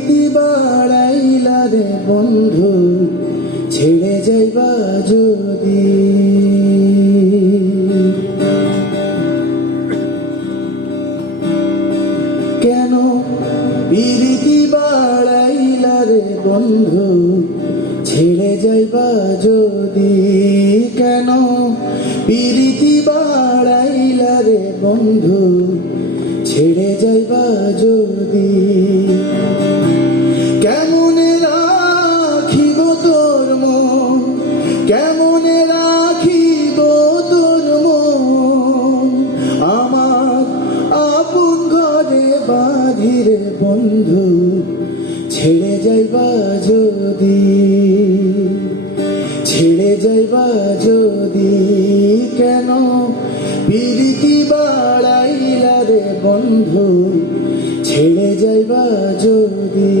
পিরিতি বাড়াইলা রে বন্ধু ছেড়ে যাইবা যদি কেন পিরিতি বাড়াইলা রে বন্ধু ছেড়ে যাইবা যদি কেন পিরিতি বাড়াইলা রে বন্ধু ছেড়ে যাইবা যদি কেমনে রাখিব তোর মন কেমনে রাখিব তোর মন আমার আপন ঘরে বাঁধিরে বন্ধু ছেড়ে যাইবা যদি ছেড়ে যাইবা যদি কেন পিরিতি বাড়াইলা রে বন্ধু ছেড়ে যাইবা যদি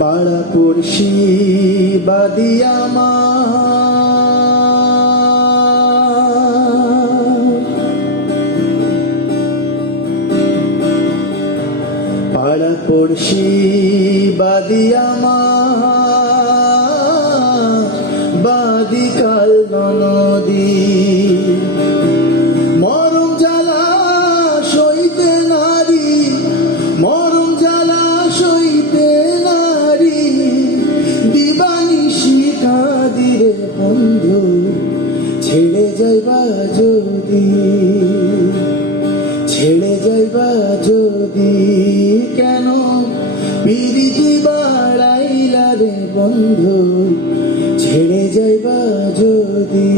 পাড়া পড়শি বাদিয়া মা পাড়া পড়শি বাদিয়া মা বাদিকাল নদী মরম জ্বালা সইতে নারী মরম জ্বালা সইতে নারী দিবানিশি কাঁদিরে বন্ধু ছেড়ে যাইবা যদি ছেড়ে যাইবা যদি কেন পিরিতি বাড়াইলা রে বন্ধু ছেড়ে যাইবা যদি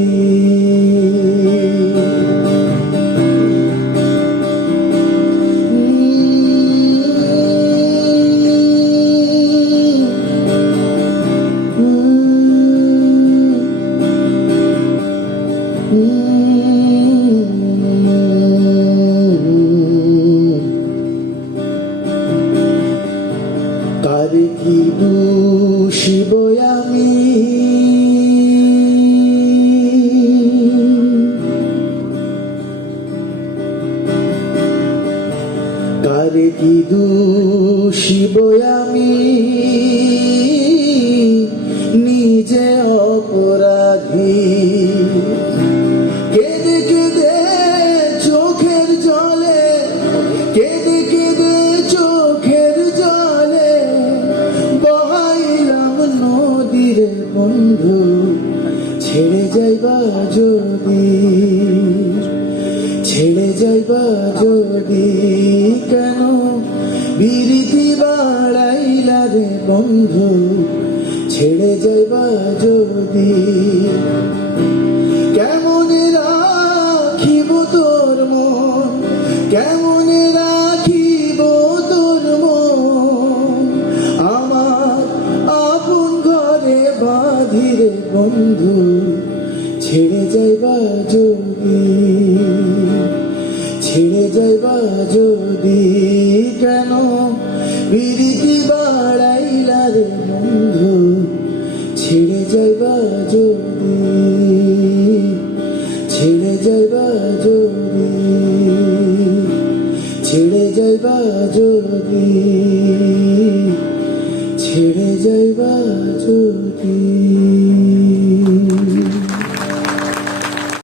কারে কি দোষিব আমি কারে কি দোষিব আমি নিজে অপরাধী কেঁদে কেঁদে চোখের জলে কেঁদে কেঁদে চোখের জলে বহাইলাম নদীরে বন্ধু ছেড়ে যাইবা যদি ছেড়ে যাইবা যদি কেন বিরিতি বাড়াইলা রে বন্ধু ছেড়ে যাইবা যদি কেমনে রাখিব তোর মন কেমনে রাখিব তোর মন আমার আপন ঘরে বাঁধিরে বন্ধু ছেড়ে যাইবা যদি ছেড়ে যাইবা যদি কেন বিরিতি বাড়াইলা রে বন্ধু ছেড়ে যাইবা যদি ছেড়ে যাইবা যদি ছেড়ে যাইবা যদি ছেড়ে যাইবা যদি